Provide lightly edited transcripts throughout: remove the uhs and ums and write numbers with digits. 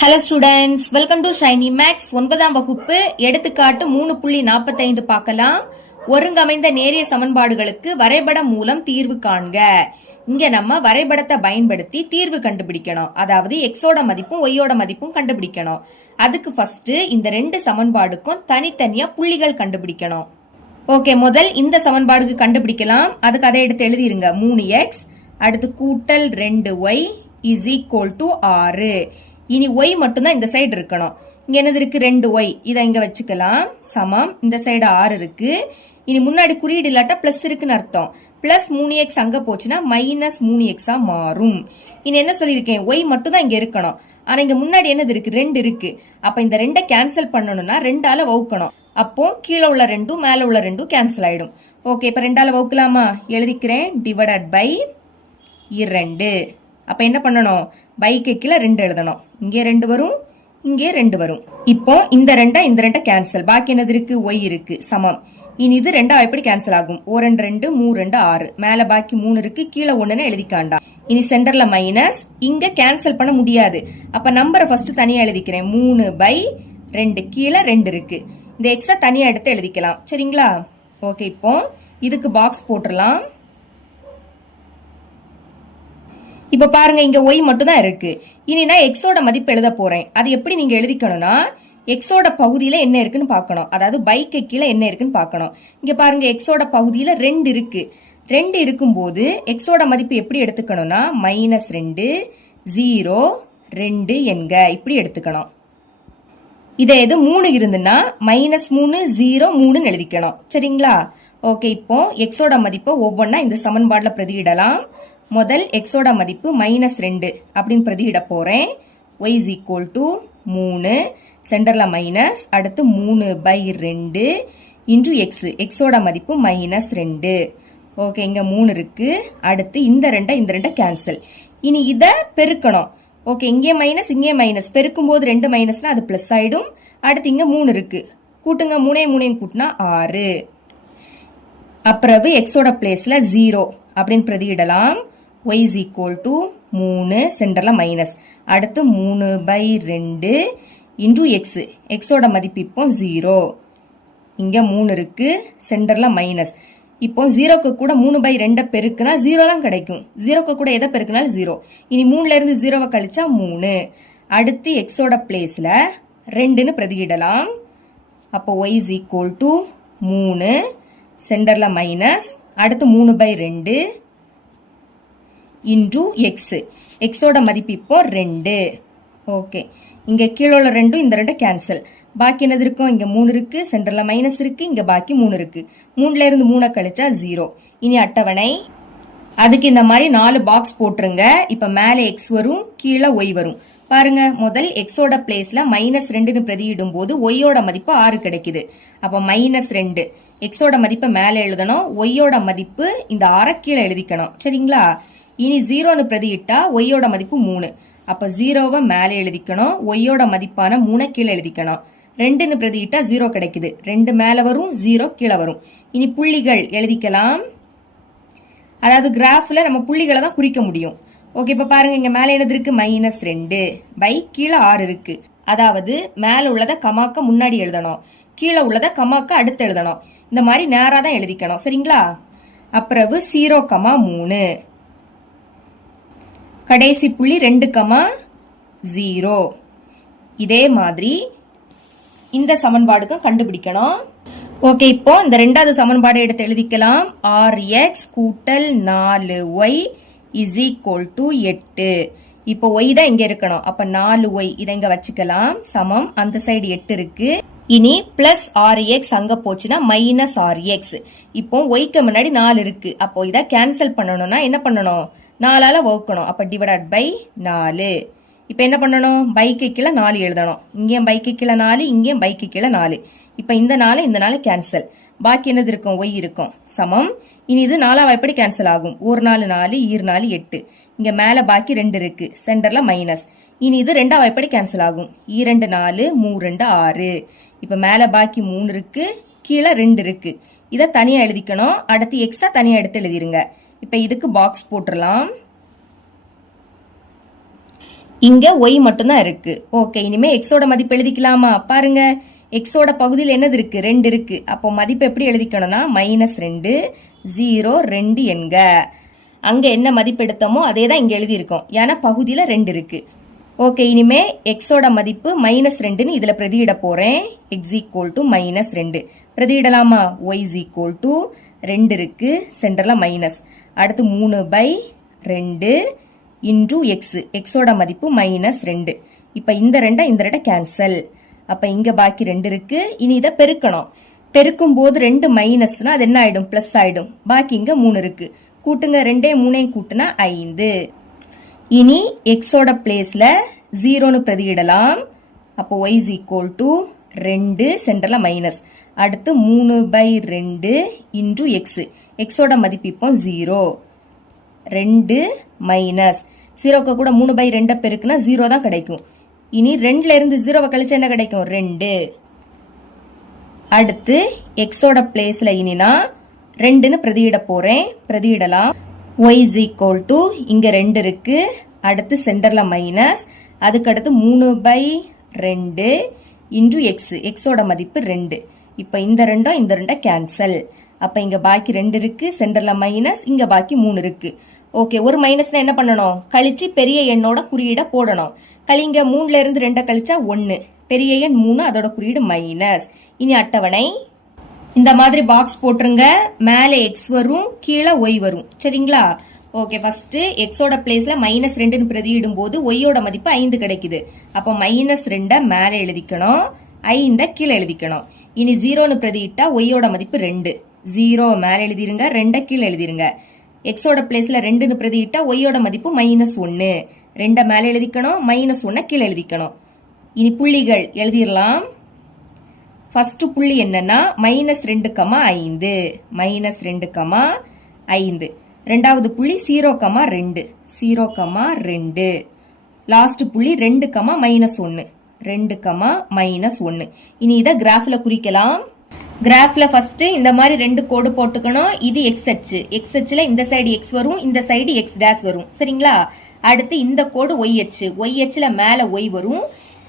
Hello students, welcome to Shiny Max. 9ஆம் வகுப்பு எடுத்துக்காட்டு 3.45 பார்க்கலாம். ஒருங்கமைந்த நேரிய சமன்பாடுகளுக்கு வரைபடம் மூலம் தீர்வு காண்க. இங்க நம்ம வரைபடத்தை பயன்படுத்தி தீர்வு கண்டுபிடிக்கணும். அதாவது எக்ஸோட மதிப்பும் ஒய்யோட மதிப்பும் கண்டுபிடிக்கணும். அதுக்கு ஃபர்ஸ்ட் இந்த ரெண்டு சமன்பாடுக்கும் தனித்தனியா புள்ளிகள் கண்டுபிடிக்கணும். ஓகே, முதல் இந்த சமன்பாடுக்கு கண்டுபிடிக்கலாம். அதுக்கு அதை எடுத்து எழுதிருங்க. 3x அடுத்து கூட்டல் 2y இஸ் ஈக்குவல் டு 6. இனி y மட்டும்தான் இந்த சைடு இருக்கணும். இங்க என்னது இருக்கு? 2y. இதை இங்க வச்சுக்கலாம். சமம் இந்த சைடு 6 இருக்கு. இனி முன்னாடி குறியீடு இல்லாட்டா பிளஸ் இருக்குன்னு அர்த்தம். பிளஸ் 3x அங்க போச்சுன்னா மைனஸ் 3x மாறும். இனி என்ன சொல்லியிருக்கேன்? y மட்டும் தான் இங்க இருக்கணும். ஆனா இங்க முன்னாடி என்னது இருக்கு? 2 இருக்கு. அப்ப இந்த 2 கேன்சல் பண்ணணும்னா 2ஆல வகுக்கணும். அப்போ கீழே உள்ள 2 மேல உள்ள 2 கேன்சல் ஆயிடும். ஓகே, இப்ப 2ஆல வகுக்கலாமா? எழுதிக்கிறேன். Divided by 2. அப்ப என்ன பண்ணணும்? பைக்கு கீழே 2 எழுதணும். இங்கே 2 வரும், இங்கே 2 வரும். இப்போ இந்த 2 கேன்சல். பாக்கி என்னது இருக்கு? y இருக்கு. சமம். இனி இது 2 எப்படி கேன்சல் ஆகும்? 2 2 3 2 6. மேல பாக்கி 3 இருக்கு, கீழே 1ன்னு எழுதிக்காண்டா. இனி சென்டர்ல மைனஸ். இங்க கேன்சல் பண்ண முடியாது. அப்ப நம்பரை ஃபர்ஸ்ட் தனியா எழுதிக்கிறேன். 3/2. கீழே 2 இருக்கு. இந்த எக்ஸ தனியா எடுத்து எழுதிக்கலாம். சரிங்களா? ஓகே, இப்போ இதுக்கு பாக்ஸ் போட்டுடலாம். இப்ப பாருங்க, இங்க y மட்டும் தான் இருக்கு. இனி நான் எக்ஸோட மதிப்பு எழுத போறேன். அது எப்படி நீங்க எழுதிக்கணும்னா, எக்ஸோட பகுதியில என்ன இருக்குன்னு பார்க்கணும். அதாவது பைக்கு கீழே என்ன இருக்குன்னு பார்க்கணும். இங்க பாருங்க, எக்ஸோட பகுதியில 2 இருக்கு. 2 இருக்கும்போது எக்ஸோட மதிப்பு எப்படி எடுத்துக்கணும்னா -2 0 2 என்க இப்படி எடுத்துக்கணும். இதே இது 3 இருந்துன்னா -3 0 3ன்னு எழுதிக்கணும். சரிங்களா? ஓகே, இப்போ எக்ஸோட மதிப்பை ஒவ்வொன்னா இந்த சமன்பாடுல பிரதியிடலாம். முதல் எக்ஸோட மதிப்பு -2 அப்படின்னு பிரதியிட போறேன். y is equal to 3, சென்டர்ல மைனஸ், அடுத்து 3/2 இன்டு எக்ஸ். எக்ஸோட மதிப்பு -2. ஓகே, இங்க 3 இருக்கு. அடுத்து இந்த 2 கேன்சல். இனி இதை பெருக்கணும். ஓகே, இங்கே மைனஸ், இங்கே மைனஸ். பெருக்கும் போது 2 மைனஸ்னா அது பிளஸ் ஆயிடும். அடுத்து இங்க 3 இருக்கு. கூட்டுங்க, 3 கூட்டினா 6. அப்புறம் எக்ஸோட பிளேஸ்ல 0 அப்படின்னு பிரதியிடலாம். y is equal to 3, சென்டர்ல மைனஸ். அடுத்து 3/2 இன்டு எக்ஸ். எக்ஸோட மதிப்பு இப்போ 0. இங்க 3 இருக்கு, சென்டர்ல மைனஸ். இப்போ 0க்கு கூட 3/2 பெருக்குனா 0 தான் கிடைக்கும். 0க்கு கூட எதை பெருக்குனாலும் 0. இனி 3ல இருந்து 0வை கழிச்சா 3. அடுத்து எக்ஸோட பிளேஸ்ல 2ன்னு பிரதியிடலாம். அப்போ y is equal to 3, சென்டர்ல மைனஸ். அடுத்து 3/2 இன்டு எக்ஸ். எக்ஸோட மதிப்பு இப்போ 2. ஓகே, இங்க கீழே உள்ள 2 இந்த 2 கேன்சல். பாக்கி என்னது இருக்கும்? இங்க 3 இருக்கு, சென்டர்ல மைனஸ் இருக்கு, இங்க பாக்கி 3 இருக்கு. 3ல இருந்து 3 கழிச்சா 0. இனி அட்டவணை. அதுக்கு இந்த மாதிரி 4 பாக்ஸ் போட்டுருங்க. இப்ப மேல எக்ஸ் வரும், கீழே y வரும். பாருங்க, முதல் எக்ஸோட பிளேஸ்ல -2ன்னு பிரதியிடும் போது ஒய்யோட மதிப்பு 6 கிடைக்குது. அப்ப -2 எக்ஸோட மதிப்பை மேல எழுதணும். ஒய்யோட மதிப்பு இந்த 6 கீழே எழுதிக்கணும். சரிங்களா? இனி 0ன்னு பிரதியிட்டா ஒய்யோட மதிப்பு 3. அப்ப 0வை மேலே எழுதிக்கணும். ஒய்யோட மதிப்பான 3 கீழே எழுதிக்கணும். 2ன்னு பிரதியிட்டா 0 கிடைக்குது. 2 மேல வரும், 0 கீழே வரும். இனி புள்ளிகள் எழுதிக்கலாம். அதாவது கிராஃப்ல நம்ம புள்ளிகளை தான் குறிக்க முடியும். ஓகே, இப்ப பாருங்க, இங்க மேல என்னது இருக்கு? -2 பை கீழே 6 இருக்கு. அதாவது மேல உள்ளதை கமாக்க முன்னாடி எழுதணும், கீழே உள்ளதை கமாக்க அடுத்து எழுதணும். இந்த மாதிரி நேரா தான் எழுதிக்கணும். சரிங்களா? அப்புறம் 0,3, கடைசி புள்ளி 2,0. இதே மாதிரி இந்த சமன்பாடுக்கும் கண்டுபிடிக்கணும். ஓகே, இப்போ இந்த 2வது சமன்பாடு எடுத்து எழுதிக்கலாம். 6x கூட்டல் 4y இஸ் ஈக்குவல் டு 8. இப்போ y தான் இங்க இருக்கணும். அப்ப 4y இதை இங்க வச்சுக்கலாம். சமம் அந்த சைடு 8 இருக்கு. இனி பிளஸ் 6x அங்க போச்சுன்னா மைனஸ் 6x. இப்போ yக்கு முன்னாடி 4 இருக்கு. அப்போ இதை கேன்சல் பண்ணணும்னா என்ன பண்ணணும்? 4ஆல வகுக்கணும். அப்ப டிவைடட் பை 4. இப்ப என்ன பண்ணணும்? பைக்கு கீழே 4 எழுதணும். இங்கேயும் பைக்கு கீழே 4, இங்கேயும் பைக்கு கீழே 4. இப்ப இந்த 4 கேன்சல். பாக்கி என்னது இருக்கும்? y இருக்கும். சமம். இனி இது 4ஆவா எப்படி கேன்சல் ஆகும்? 1 4 4, 2 4 8. இங்க மேல பாக்கி 2 இருக்கு, சென்டர்ல மைனஸ். இனி இது 2ஆவா எப்படி கேன்சல் ஆகும்? 2 4 3 2 6. இப்ப மேல பாக்கி 3 இருக்கு, கீழே 2 இருக்கு. இதை தனியா எழுதிக்கணும். அடுத்து எக்ஸா தனியா எடுத்து எழுதிருங்க. இப்ப இதுக்கு பாக்ஸ் போட்டுடலாம். இங்க ஒய் மட்டும்தான் இருக்கு. ஓகே, இனிமே எக்ஸோட மதிப்பு எழுதிக்கலாமா? பாருங்க, எக்ஸோட பகுதியில் என்னது இருக்கு? 2 இருக்கு. அப்போ மதிப்பு எப்படி எழுதிக்கணும்னா -2 0 2 என்க. அங்க என்ன மதிப்பு எடுத்தோமோ அதே தான் இங்க எழுதியிருக்கோம். ஏன்னா பகுதியில் 2 இருக்கு. ஓகே, இனிமே எக்ஸோட மதிப்பு -2ன்னு இதுல பிரதியிட போறேன். எக்ஸ் ஈக்குவல் டு -2 பிரதியிடலாமா? ஒய் இஸ் ஈக்குவல் டு 2 இருக்கு, சென்டர்ல மைனஸ். அடுத்து 3/2 இன்டூ எக்ஸ். எக்ஸோட மதிப்பு -2. இப்ப இந்த 2 கேன்சல். அப்ப இங்க பாக்கி 2 இருக்கு. இனி இதை பெருக்கணும். பெருக்கும் போது 2 மைனஸ்னா அது என்ன ஆயிடும்? பிளஸ் ஆயிடும். பாக்கி இங்க 3 இருக்கு. கூட்டுங்க, 2 3 கூட்டுனா 5. இனி எக்ஸோட பிளேஸ்ல 0ன்னு பிரதியிடலாம். அப்போ y is equal to 2 சென்டர்ல மைனஸ். அடுத்து 3/2 இன்டூ எக்ஸ். எக்ஸோட மதிப்பு இப்போ 0. 2 மைனஸ் 0க்கு கூட 3/2 பெருக்குனா 0 தான் கிடைக்கும். இனி 2ல இருந்து 0வை கழிச்சு என்ன கிடைக்கும்? 2. அடுத்து எக்ஸோட பிளேஸ்ல இனினா 2ன்னு பிரதியிட போறேன். பிரதியிடலாம். y is equal to இங்க 2 இருக்கு. அடுத்து சென்டர்ல மைனஸ். அதுக்கு அடுத்து 3/2 இன்டூ எக்ஸ். எக்ஸோட மதிப்பு 2. இப்ப இந்த 2 கேன்சல். அப்ப இங்க பாக்கி 2 இருக்கு, சென்டர்ல மைனஸ். இங்க பாக்கி 3 இருக்கு. ஓகே, ஒரு மைனஸ்னா என்ன பண்ணணும்? கழிச்சு பெரிய எண்ணோட குறியீட போடணும். கழிங்க, 3ல இருந்து 2 கழிச்சா 1. பெரிய எண் 3, அதோட குறியீடு மைனஸ். இனி அட்டவணை இந்த மாதிரி பாக்ஸ் போட்டுருங்க. மேலே எக்ஸ் வரும், கீழே ஒய் வரும். சரிங்களா? ஓகே, ஃபர்ஸ்ட் எக்ஸோட பிளேஸ்ல -2ன்னு பிரதியிடும் போது ஒய்யோட மதிப்பு 5 கிடைக்குது. அப்போ -2 மேலே எழுதிக்கணும், 5 கீழே எழுதிக்கணும். இனி 0ன்னு பிரதியிட்டா ஒய்யோட மதிப்பு 2. 0 மேலே எழுதிருங்க, 2 கீழே எழுதிருங்க. எக்ஸோட பிளேஸ்ல 2ன்னு பிரதியிட்டா ஒய்யோட மதிப்பு -1. 2 மேலே எழுதிக்கணும், -1 கீழே எழுதிக்கணும். இனி புள்ளிகள் எழுதிடலாம். ஃபர்ஸ்ட் புள்ளி என்னன்னா -2, -5 -2, ரெண்டாவது புள்ளி 0, 2 0, 2. லாஸ்ட் புள்ளி 2, -1 2, -1. இனி இதை கிராஃப்ல குறிக்கலாம். கிராஃப்ல ஃபர்ஸ்ட் இந்த மாதிரி 2 கோடு போட்டுக்கணும். இது எக்ஸ் அச்சு. எக்ஸ் அச்சுல இந்த சைடு எக்ஸ் வரும், இந்த சைடு எக்ஸ் டேஷ் வரும். சரிங்களா? அடுத்து இந்த கோடு ஒய் அச்சு. ஒய் அச்சுல மேல ஒய் வரும்,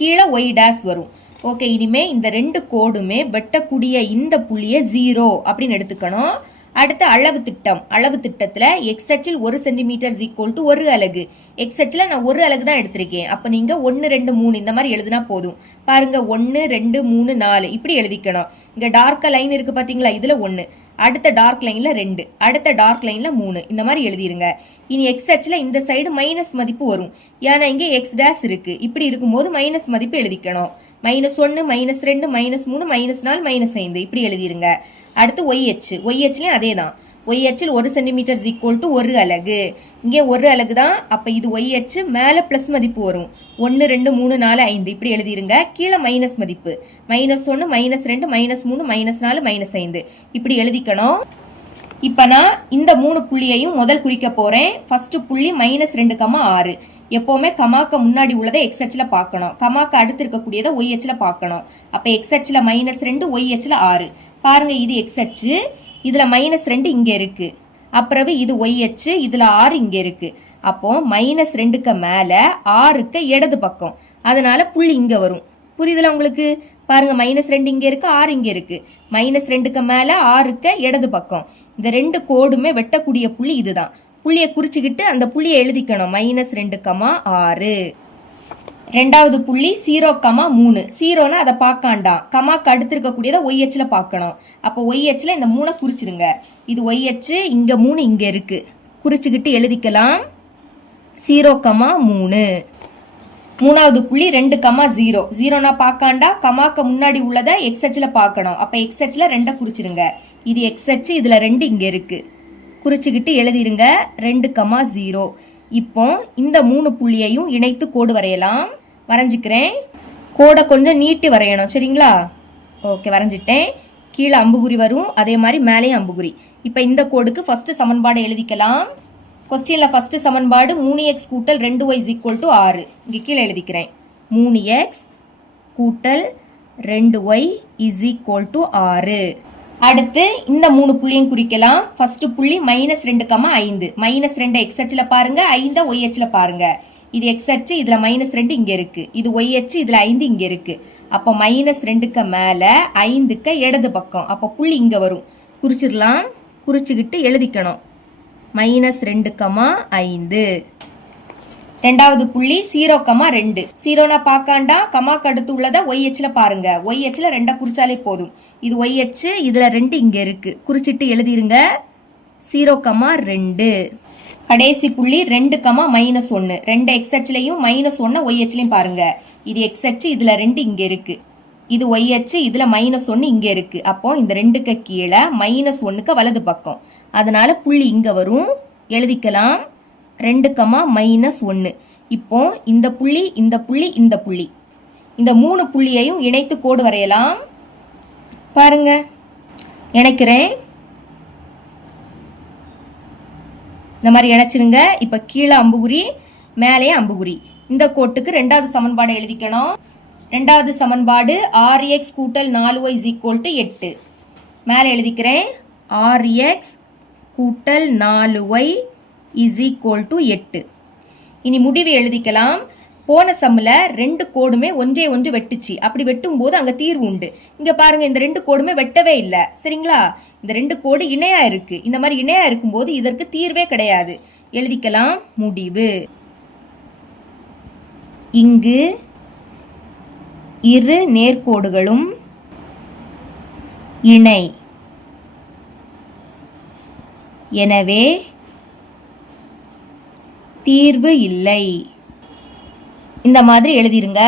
கீழே ஒய் டேஷ் வரும். ஓகே, இனிமே இந்த 2 கோடுமே வெட்டக்கூடிய இந்த புள்ளியை 0 அப்படின்னு எடுத்துக்கணும். அடுத்து அளவு திட்டம். அளவு திட்டத்துல எக்ஸ் அச்சில் 1 சென்டிமீட்டர் ஈக்குவல் டு 1 அலகு. எக்ஸ் அச்சில் நான் 1 அலகு தான் எடுத்திருக்கேன். அப்ப நீங்க 1 2 3 இந்த மாதிரி எழுதினா போதும். பாருங்க, 1 2 3 4 இப்படி எழுதிக்கணும். இங்க டார்க் லைன் இருக்கு பாத்தீங்களா? இதுல 1, அடுத்த டார்க் லைன்ல 2, அடுத்த டார்க் லைன்ல 3 இந்த மாதிரி எழுதிருங்க. இனி எக்ஸ் அச்சில் இந்த சைடு மைனஸ் மதிப்பு வரும். ஏன்னா இங்க எக்ஸ் டேஷ் இருக்கு. இப்படி இருக்கும்போது மைனஸ் மதிப்பு எழுதிக்கணும். -1 -2 -3 -4 -5 இப்படி எழுதிருங்க. அடுத்து ஒய் அச்சு. ஒய் அச்சுலயும் அதே தான். ஒய் அச்சில் 1 சென்டிமீட்டர் ஈக்குவல் டு 1 அலகு. இங்கே 1 அலகு தான். அப்ப இது ஒய் அச்சு, மேல பிளஸ் மதிப்பு வரும். 1 2 3 4 5 இப்படி எழுதிருங்க. கீழே மைனஸ் மதிப்பு -1 -2 -3 -4 -5 இப்படி எழுதிக்கணும். இப்ப நான் இந்த 3 புள்ளியையும் முதல் குறிக்க போறேன். ஃபர்ஸ்ட் புள்ளி -2, 6. எப்பவுமே கமாக்க முன்னாடி உள்ளதை எக்ஸ் அச்சில் பார்க்கணும், கமாக்க அடுத்து இருக்கக்கூடியதை ஒய் அச்சில் பார்க்கணும். அப்போ எக்ஸ் அச்சில் -2, ஒய் அச்சில் 6. பாருங்க, இது எக்ஸ் அச்சு, இதுல -2 இங்க இருக்கு. அப்புறம் இது ஒய் அச்சு, இதுல 6 இங்க இருக்கு. அப்போ -2க்கு மேல 6க்கு இடது பக்கம், அதனால புள்ளி இங்க வரும். புரியுதுல உங்களுக்கு? பாருங்க, -2 இங்க இருக்கு, 6 இங்க இருக்கு. -2க்கு மேல 6க்கு இடது பக்கம். இந்த 2 கோடுமே வெட்டக்கூடிய புள்ளி இதுதான். புள்ளியை குறிச்சுக்கிட்டு அந்த புள்ளியை எழுதிக்கணும். -2, 6. ரெண்டாவது புள்ளி 0, 3. 0னா அதை பார்க்காண்டாம், கமாக்கு அடுத்து இருக்கக்கூடியதை ஒய் அச்சில் பார்க்கணும். அப்போ ஒய் அச்சில் இந்த 3 குறிச்சிடுங்க. இது ஒய் அச்சு, இங்க 3 இங்க இருக்கு. குறிச்சுக்கிட்டு எழுதிக்கலாம் 0, 3. மூணாவது புள்ளி 2, 0. 0னா பார்க்காண்டா, கமாக்க முன்னாடி உள்ளதை எக்ஸ் அச்சில் பார்க்கணும். அப்போ எக்ஸ் அச்சில் 2 குறிச்சிடுங்க. இது எக்ஸ் அச்சு, இதுல 2 இங்க இருக்கு. குறிச்சுக்கிட்டு எழுதிருங்க 2, 0. இப்போ இந்த 3 புள்ளியையும் இணைத்து கோடு வரையலாம். வரைஞ்சிக்கிறேன். கோடை கொஞ்சம் நீட்டி வரையணும். சரிங்களா? ஓகே, வரைஞ்சிட்டேன். கீழே அம்புகுறி வரும், அதே மாதிரி மேலேயும் அம்புகுறி. இப்போ இந்த கோடுக்கு ஃபர்ஸ்ட் சமன்பாடு எழுதிக்கலாம். கொஸ்டின்ல ஃபர்ஸ்ட் சமன்பாடு 3x கூட்டல் 2y = 6. இங்கே கீழே எழுதிக்கிறேன். 3x கூட்டல் 2y = 6. அடுத்து இந்த 3 புள்ளியும் குறிக்கலாம். ஃபர்ஸ்ட் புள்ளி -2, 5. -2 எக்ஸ் அச்சில் பாருங்க, 5 ஒய் அச்சில் பாருங்க. இது எக்ஸ் அச்சு, இதில் -2 இங்கே இருக்குது. இது ஒய் அச்சு, இதில் 5 இங்கே இருக்குது. அப்போ -2க்கு மேலே 5க்கு இடது பக்கம். அப்போ புள்ளி இங்கே வரும். குறிச்சிடலாம். குறிச்சிக்கிட்டு எழுதிக்கணும். -2,5. ரெண்டாவது புள்ளி 0,2. 0னா பார்க்காண்டா, கமாக்கு அடுத்து உள்ளதை ஒய் அச்சில் பாருங்க. ஒய் அச்சில் 2 குறிச்சாலே போதும். இது ஒய் அச்சு, இதில் 2 இங்கே இருக்குது. குறிச்சிட்டு எழுதிருங்க. 0,2. கடைசி புள்ளி 2,-1. 2 எக்ஸ் அச்சுலையும் -1 ஒய் அச்சுலையும் பாருங்க. இது எக்ஸ் அச்சு, இதில் 2 இங்கே இருக்குது. இது ஒய் அச்சு, இதில் -1 இங்கே இருக்குது. அப்போ இந்த 2க்கு கீழே -1க்கு வலது பக்கம். அதனால புள்ளி இங்கே வரும். எழுதிக்கலாம். 2,-1. இப்போ இந்த புள்ளி, இந்த புள்ளி, இந்த புள்ளி, இந்த 3 புள்ளியையும் இணைத்து கோடு வரையலாம். பாருங்க, இணைக்கிறேன். இந்த மாதிரி இணைச்சிருங்க. இப்போ கீழே அம்புகுறி, மேலே அம்புகுறி. இந்த கோட்டுக்கு ரெண்டாவது சமன்பாடு எழுதிக்கணும். ரெண்டாவது சமன்பாடு 6x கூட்டல் 4y = 8. மேலே எழுதிக்கிறேன். 6x கூட்டல் 4y = 8. இனி முடிவு எழுதிக்கலாம். போன சம்மில் 2 கோடுமே ஒன்றே ஒன்று வெட்டுச்சு. அப்படி வெட்டும் போது அங்கே தீர்வு உண்டு. இங்கே பாருங்க, இந்த 2 கோடுமே வெட்டவே இல்லை. சரிங்களா? இந்த 2 கோடு இணையா இருக்கு. இந்த மாதிரி இணையா இருக்கும்போது இதற்கு தீர்வே கிடையாது. எழுதிக்கலாம். முடிவு. இங்கு இரு நேர்கோடுகளும் இணை. எனவே தீர்வு இல்லை. இந்த மாதிரி எழுதிருங்க.